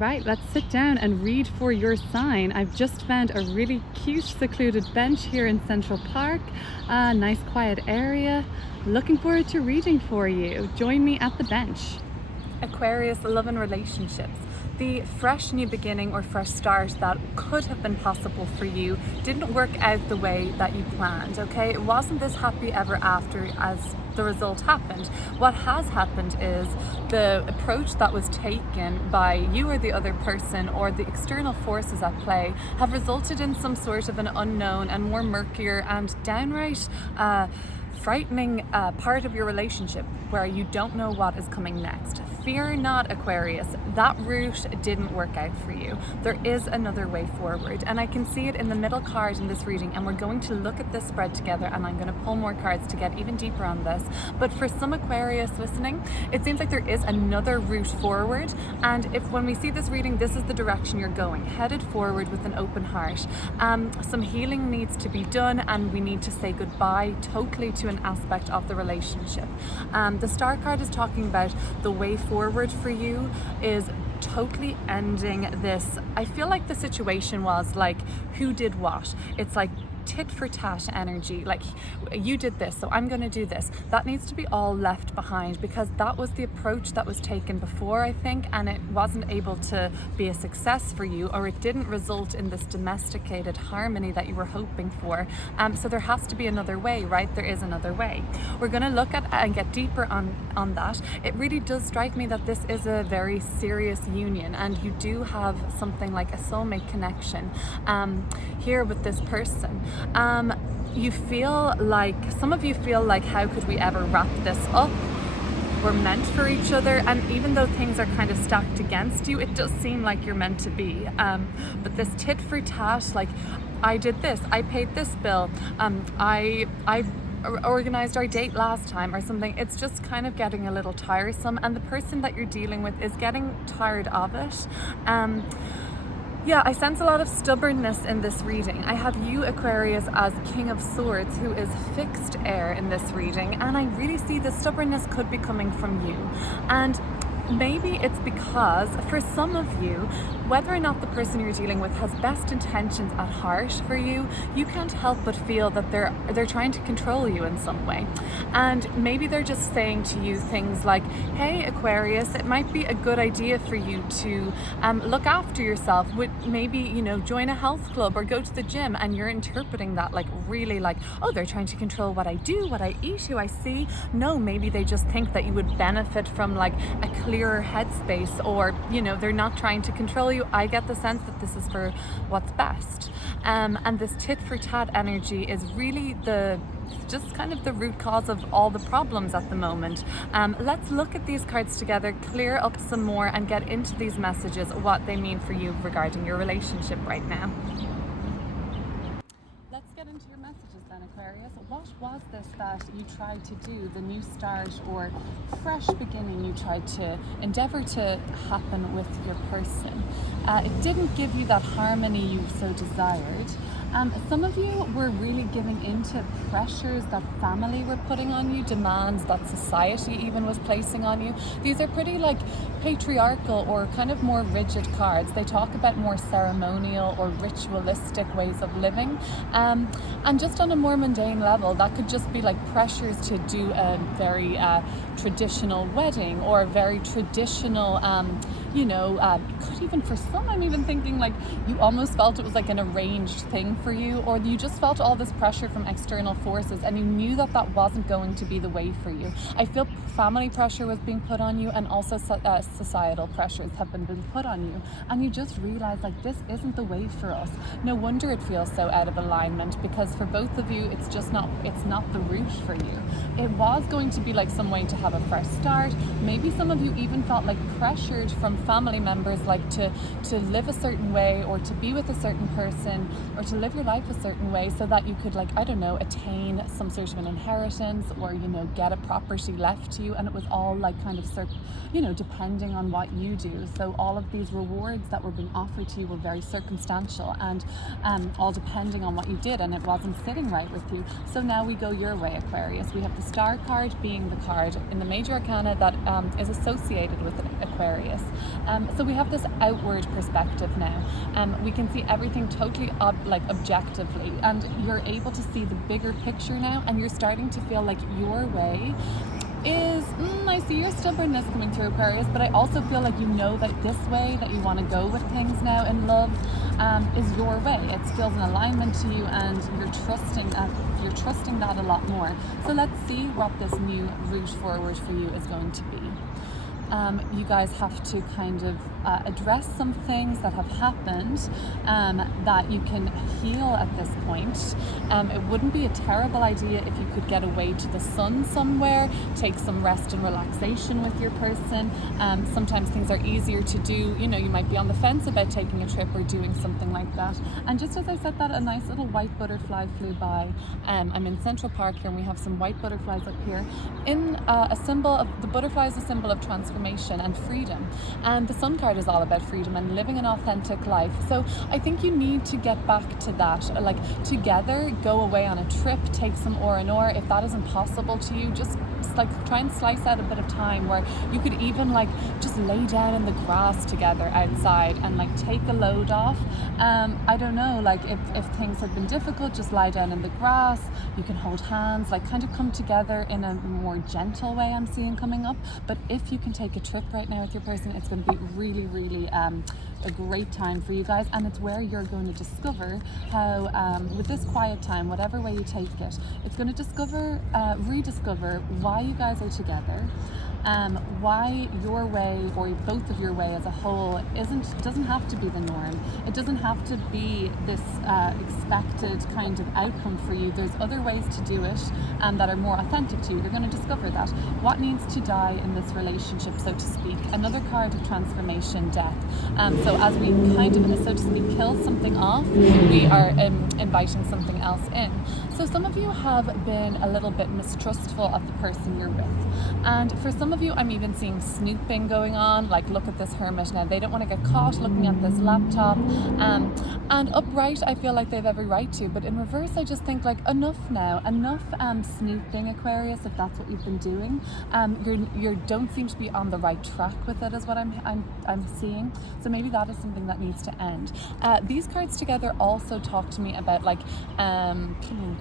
Right, let's sit down and read for your sign. I've just found a really cute secluded bench here in Central Park. A nice quiet area. Looking forward to reading for you. Join me at the bench. Aquarius, love and relationships. The fresh new beginning or fresh start that could have been possible for you didn't work out the way that you planned, okay? It wasn't this happy ever after as the result happened. What has happened is the approach that was taken by you or the other person or the external forces at play have resulted in some sort of an unknown and more murkier and downright frightening part of your relationship where you don't know what is coming next. Fear not, Aquarius, that route didn't work out for you. There is another way forward, and I can see it in the middle card in this reading, and we're going to look at this spread together, and I'm going to pull more cards to get even deeper on this. But for some Aquarius listening, it seems like there is another route forward, and if when we see this reading, this is the direction you're going, headed forward with an open heart. Some healing needs to be done, and we need to say goodbye totally to an aspect of the relationship. The Star card is talking about the way forward for you is totally ending this. I feel like the situation was like, who did what? It's like tit for tat energy, like you did this, so I'm going to do this. That needs to be all left behind, because that was the approach that was taken before, I think, and it wasn't able to be a success for you, or it didn't result in this domesticated harmony that you were hoping for. So there has to be another way, right? There is another way. We're going to look at and get deeper on that. It really does strike me that this is a very serious union, and you do have something like a soulmate connection here with this person. You feel like, some of you feel like, how could we ever wrap this up? We're meant for each other, and even though things are kind of stacked against you, it does seem like you're meant to be. But this tit for tat, like, I did this, I paid this bill, I organized our date last time or something. It's just kind of getting a little tiresome, and the person that you're dealing with is getting tired of it. Yeah, I sense a lot of stubbornness in this reading. I have you, Aquarius, as King of Swords, who is fixed air in this reading, and I really see the stubbornness could be coming from you. And maybe it's because for some of you, whether or not the person you're dealing with has best intentions at heart for you, you can't help but feel that they're trying to control you in some way. And maybe they're just saying to you things like, hey Aquarius, it might be a good idea for you to look after yourself. Would maybe, you know, join a health club or go to the gym, and you're interpreting that like really like, oh, they're trying to control what I do, what I eat, who I see. No, maybe they just think that you would benefit from like a clearer headspace, or, you know, they're not trying to control you. I get the sense that this is for what's best. And this tit for tat energy is really just kind of the root cause of all the problems at the moment. Let's look at these cards together, clear up some more, and get into these messages, what they mean for you regarding your relationship right now. Let's get into your messages then, Aquarius. What was this that you tried to do, the new start or fresh beginning you tried to endeavor to happen with your person? It didn't give you that harmony you so desired. Some of you were really giving into pressures that family were putting on you, demands that society even was placing on you. These are pretty like patriarchal or kind of more rigid cards. They talk about more ceremonial or ritualistic ways of living. And just on a more mundane level, that could just be like pressures to do a very traditional wedding, or a very traditional, could even, for some, I'm even thinking like you almost felt it was like an arranged thing for you, or you just felt all this pressure from external forces and you knew that that wasn't going to be the way for you. I feel family pressure was being put on you, and also societal pressures have been put on you, and you just realized like, this isn't the way for us. No wonder it feels so out of alignment, because for both of you it's not the route for you. It was going to be like some way to have a fresh start. Maybe some of you even felt like pressured from family members, like to live a certain way, or to be with a certain person, or to live your life a certain way, so that you could, like, I don't know, attain some sort of an inheritance, or, you know, get a property left to you. And it was all like kind of depending on what you do. So all of these rewards that were being offered to you were very circumstantial, and all depending on what you did, and it wasn't sitting right with you. So now we go your way, Aquarius. We have the Star card being the card in the major arcana that is associated with Aquarius. So we have this outward perspective now. We can see everything totally objectively, and you're able to see the bigger picture now, and you're starting to feel like your way is, I see your stubbornness coming through, Aquarius, but I also feel like you know that this way that you want to go with things now in love is your way. It feels an alignment to you, and you're trusting that a lot more. So let's see what this new route forward for you is going to be. You guys have to kind of address some things that have happened that you can heal at this point. It wouldn't be a terrible idea if you could get away to the sun somewhere, take some rest and relaxation with your person. Sometimes things are easier to do. You know, you might be on the fence about taking a trip or doing something like that. And just as I said that, a nice little white butterfly flew by. I'm in Central Park here, and we have some white butterflies up here. In a symbol of the butterfly is a symbol of transformation and freedom, and the sun card is all about freedom and living an authentic life. So I think you need to get back to that, like together, go away on a trip, take some R&R. If that isn't possible to you, just like try and slice out a bit of time where you could even like just lay down in the grass together outside and like take a load off. I don't know, like if things have been difficult, just lie down in the grass. You can hold hands, like kind of come together in a more gentle way I'm seeing coming up. But if you can take a trip right now with your person, it's going to be really, really a great time for you guys, and it's where you're going to discover how with this quiet time, whatever way you take it, it's going to rediscover why you guys are together, why your way or both of your way as a whole doesn't have to be the norm. It doesn't have to be this expected kind of outcome for you. There's other ways to do it that are more authentic to you. You're going to discover that. What needs to die in this relationship, so to speak? Another card of transformation, death. So as we kind of, so to speak, kill something off, we are inviting something else in. So some of you have been a little bit mistrustful of the person you're with. And for some of you, I'm even seeing snooping going on, like look at this hermit now. They don't want to get caught looking at this laptop. And upright, I feel like they've every right to, but in reverse, I just think like enough now, enough snooping, Aquarius, if that's what you've been doing. You don't seem to be on the right track with it, is what I'm seeing. So maybe that is something that needs to end. These cards together also talk to me about like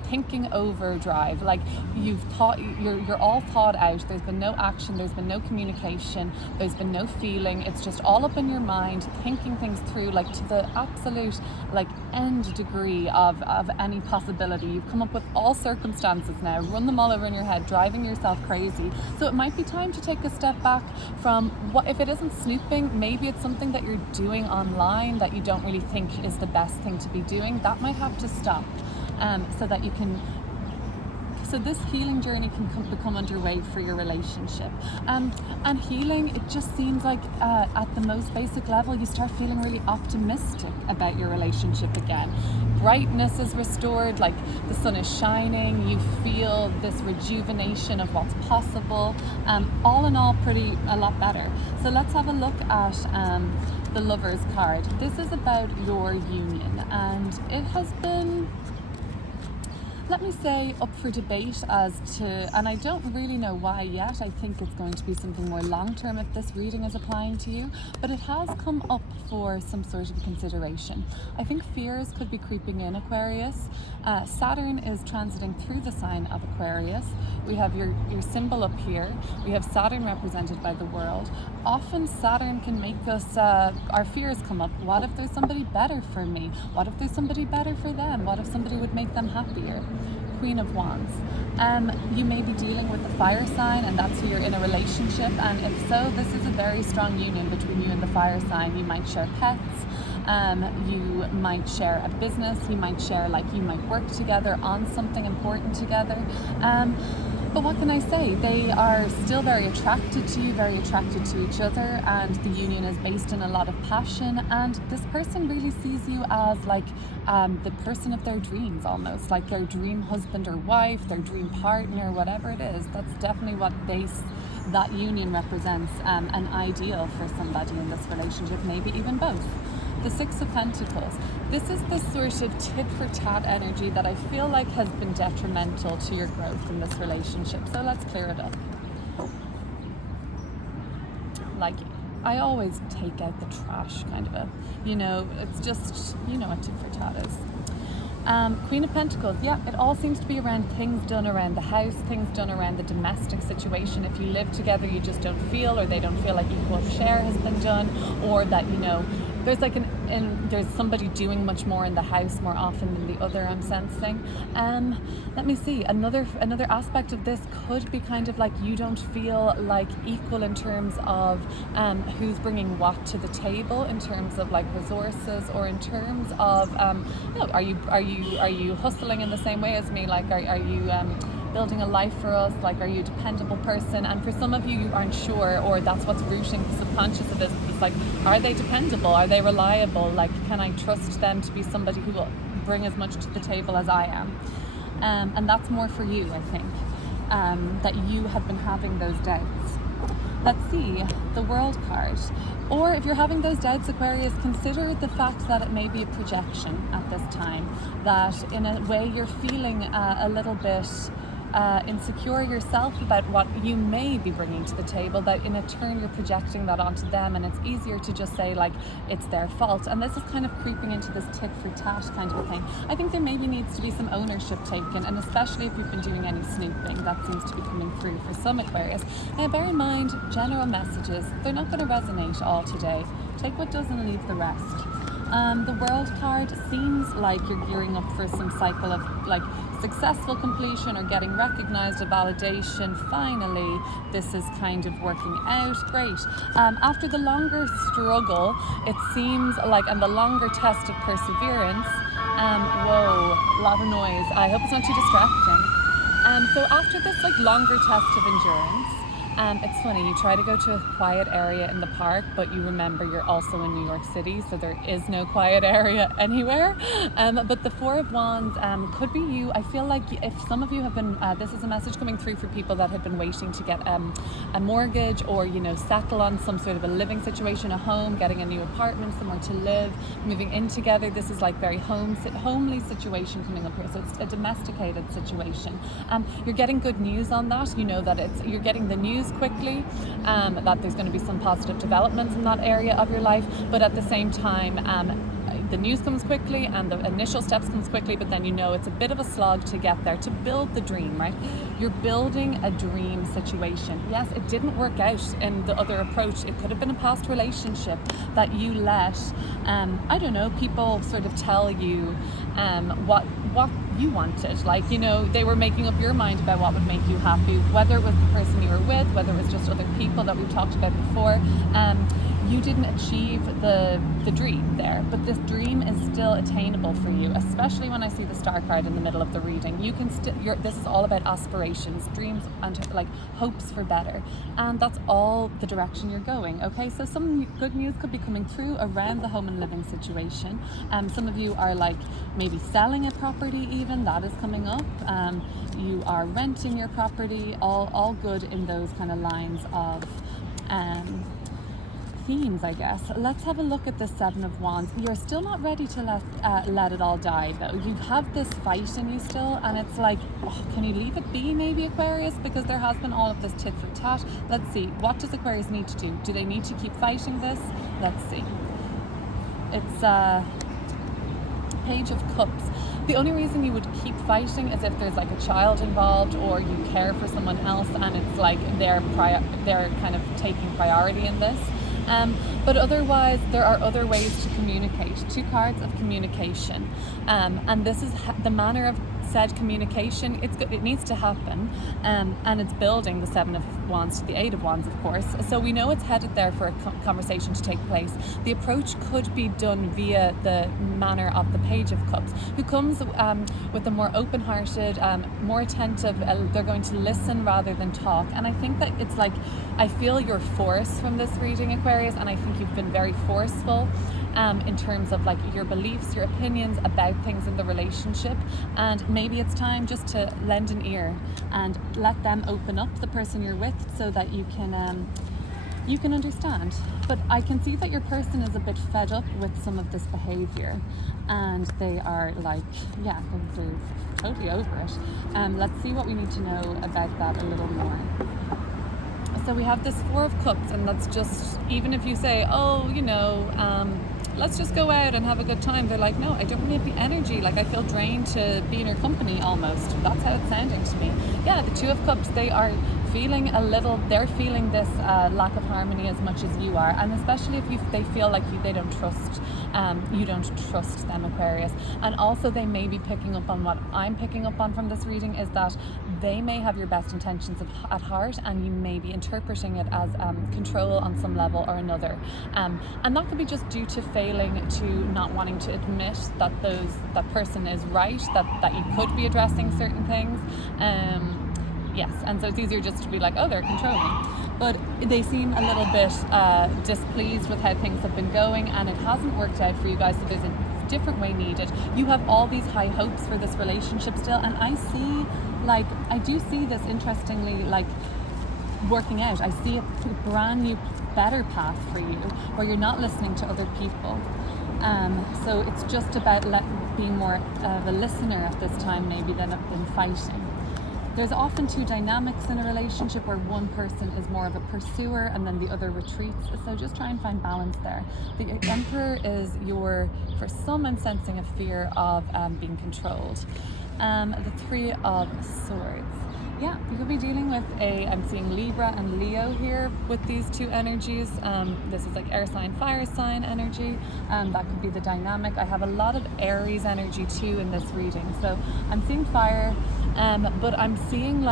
thinking overdrive. Like you're all thought out. There's been no action, there's been no communication, there's been no feeling. It's just all up in your mind, thinking things through like to the absolute like end degree of any possibility. You've come up with all circumstances now, run them all over in your head, driving yourself crazy. So it might be time to take a step back from what, if it isn't snooping, maybe it's something that you're doing online that you don't really think is the best thing to be doing. That might have to stop so that you can, so this healing journey can become underway for your relationship. And healing, it just seems like at the most basic level, you start feeling really optimistic about your relationship again. Brightness is restored, like the sun is shining, you feel this rejuvenation of what's possible. All in all, a lot better. So let's have a look at the Lover's card. This is about your union, and it has been, let me say, up for debate as to, and I don't really know why yet. I think it's going to be something more long-term if this reading is applying to you, but it has come up for some sort of consideration. I think fears could be creeping in, Aquarius. Saturn is transiting through the sign of Aquarius. We have your symbol up here. We have Saturn represented by the world. Often Saturn can make us, our fears come up. What if there's somebody better for me? What if there's somebody better for them? What if somebody would make them happier? Queen of Wands. You may be dealing with the fire sign, and that's who you're in a relationship, and if so, this is a very strong union between you and the fire sign. You might share pets, you might share a business, you might work together on something important together. But what can I say? They are still very attracted to you, very attracted to each other, and the union is based in a lot of passion, and this person really sees you as like the person of their dreams, almost like their dream husband or wife, their dream partner, whatever it is. That's definitely what that union represents, an ideal for somebody in this relationship, maybe even both. The Six of Pentacles. This is the sort of tit-for-tat energy that I feel like has been detrimental to your growth in this relationship. So let's clear it up. Like, I always take out the trash kind of a, it's just, what tit for tat is. Queen of Pentacles, yeah, it all seems to be around things done around the house, things done around the domestic situation. If you live together, you just don't feel, or they don't feel like equal share has been done, or that, there's like there's somebody doing much more in the house more often than the other, I'm sensing. Let me see, another aspect of this could be kind of like you don't feel like equal in terms of who's bringing what to the table in terms of like resources, or in terms of are you hustling in the same way as me? Like are you building a life for us? Like, are you a dependable person? And for some of you, you aren't sure, or that's what's rooting the subconscious of this. It's like, are they dependable? Are they reliable? Like, can I trust them to be somebody who will bring as much to the table as I am? And that's more for you, I think, that you have been having those doubts. Let's see, the World card. Or if you're having those doubts, Aquarius, consider the fact that it may be a projection at this time, that in a way you're feeling a little bit insecure yourself about what you may be bringing to the table, that in a turn you're projecting that onto them, and it's easier to just say like it's their fault. And this is kind of creeping into this tit for tat kind of a thing. I think there maybe needs to be some ownership taken, and especially if you've been doing any snooping, that seems to be coming through for some Aquarius. Now bear in mind, general messages, they're not going to resonate all today. Take what does and leave the rest. The World card seems like you're gearing up for some cycle of like successful completion or getting recognized, a validation. Finally, this is kind of working out. Great. After the longer struggle, it seems like, and the longer test of perseverance, whoa, a lot of noise. I hope it's not too distracting. So after this like longer test of endurance, it's funny, you try to go to a quiet area in the park, but you remember you're also in New York City, so there is no quiet area anywhere. But the Four of Wands could be you. I feel like if some of you have been, this is a message coming through for people that have been waiting to get a mortgage, or, settle on some sort of a living situation, a home, getting a new apartment, somewhere to live, moving in together. This is like very homely situation coming up here. So it's a domesticated situation. You're getting good news on that. You know that you're getting the news quickly, that there's going to be some positive developments in that area of your life, but at the same time the news comes quickly and the initial steps comes quickly, but then it's a bit of a slog to get there, to build the dream, right? You're building a dream situation. Yes, it didn't work out in the other approach. It could have been a past relationship that you let I don't know, people sort of tell you what you wanted, like they were making up your mind about what would make you happy, whether it was the person you were with, whether it was just other people that we've talked about before. You didn't achieve the dream there, but this dream is still attainable for you, especially when I see the Star card in the middle of the reading. You can still, this is all about aspirations, dreams, and like hopes for better, and that's all the direction you're going. Okay, so some good news could be coming through around the home and living situation. Some of you are like maybe selling a property, even that is coming up. You are renting your property, all good in those kind of lines of themes, I guess. Let's have a look at the Seven of Wands. You're still not ready to let it all die, though. You have this fight in you still, and it's like, can you leave it be, maybe, Aquarius? Because there has been all of this tit for tat. Let's see, what does Aquarius need to do? Do they need to keep fighting this? Let's see. It's Page of Cups. The only reason you would keep fighting is if there's like a child involved, or you care for someone else, and it's like they're kind of taking priority in this. But otherwise, there are other ways to communicate. Two cards of communication, and this is the manner of said communication. It needs to happen, and it's building the Seven of Wands to the Eight of Wands, of course. So we know it's headed there for a conversation to take place. The approach could be done via the manner of the Page of Cups, who comes with a more open-hearted, more attentive. They're going to listen rather than talk. And I think that it's like, I feel your force from this reading, Aquarius, and I think you've been very forceful in terms of like your beliefs, your opinions about things in the relationship, and maybe it's time just to lend an ear and let them open up, the person you're with, so that you can understand. But I can see that your person is a bit fed up with some of this behavior, and they are like, yeah, they're totally over it. Let's see what we need to know about that a little more. So we have this Four of Cups, and that's just, even if you say, oh, let's just go out and have a good time, they're like, no, I don't really have the energy. Like, I feel drained to be in your company almost. That's how it's sounding to me. Yeah, the Two of Cups, they're feeling this lack of harmony as much as you are. And especially if they feel like you don't trust them, Aquarius. And also they may be picking up on what I'm picking up on from this reading, is that they may have your best intentions at heart, and you may be interpreting it as control on some level or another. And that could be just due to failing to not wanting to admit that that person is right, that you could be addressing certain things. Yes, and so it's easier just to be like, oh, they're controlling. But they seem a little bit displeased with how things have been going, and it hasn't worked out for you guys, so there's a different way needed. You have all these high hopes for this relationship still, and I do see this, interestingly, like, working out. I see a brand new, better path for you, where you're not listening to other people. So it's just about being more of a listener at this time, maybe, than fighting. There's often two dynamics in a relationship, where one person is more of a pursuer and then the other retreats. So just try and find balance there. The Emperor is for some, I'm sensing a fear of being controlled. The Three of Swords. Yeah, you could be dealing with I'm seeing Libra and Leo here with these two energies. This is like air sign, fire sign energy. That could be the dynamic. I have a lot of Aries energy too in this reading. So I'm seeing fire, but I'm seeing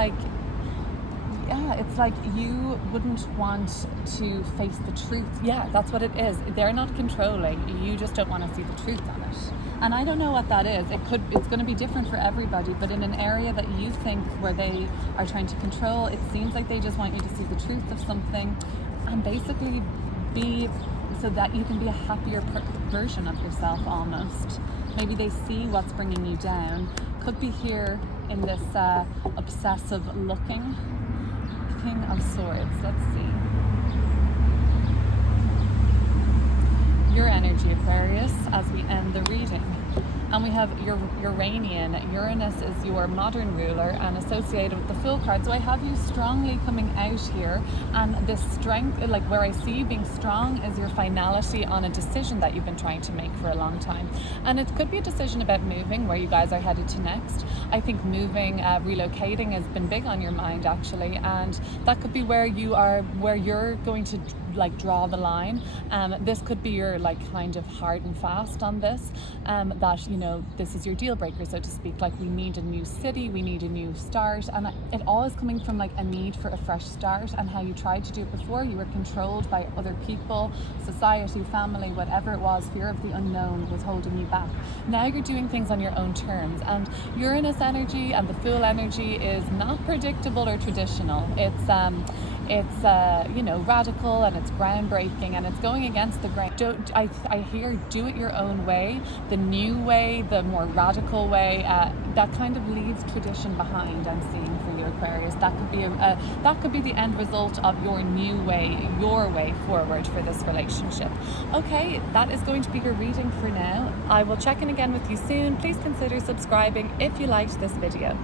it's like you wouldn't want to face the truth. Yeah, that's what it is. They're not controlling. You just don't want to see the truth on it. And I don't know what that is. It's going to be different for everybody, but in an area that you think where they are trying to control, it seems like they just want you to see the truth of something, and basically so that you can be a happier version of yourself almost. Maybe they see what's bringing you down. Could be here in this obsessive looking. King of Swords, let's see. Your energy, Aquarius, as we end the reading. And we have your Uranian. Uranus is your modern ruler and associated with the Fool card. So I have you strongly coming out here, and this strength, like where I see you being strong, is your finality on a decision that you've been trying to make for a long time. And it could be a decision about moving, where you guys are headed to next. I think moving, relocating has been big on your mind, actually, and that could be where you're going to draw the line. This could be your kind of hard and fast on this, that this is your deal breaker, so to speak. Like, we need a new city, we need a new start, and it all is coming from a need for a fresh start. And how you tried to do it before, you were controlled by other people, society, family, whatever it was. Fear of the unknown was holding you back. Now you're doing things on your own terms, and Uranus energy and the Fool energy is not predictable or traditional. It's radical, and it's groundbreaking, and it's going against the grain. I hear do it your own way, the new way, the more radical way. That kind of leaves tradition behind, I'm seeing for you, Aquarius. That could be the end result of your new way, your way forward for this relationship. Okay, that is going to be your reading for now. I will check in again with you soon. Please consider subscribing if you liked this video.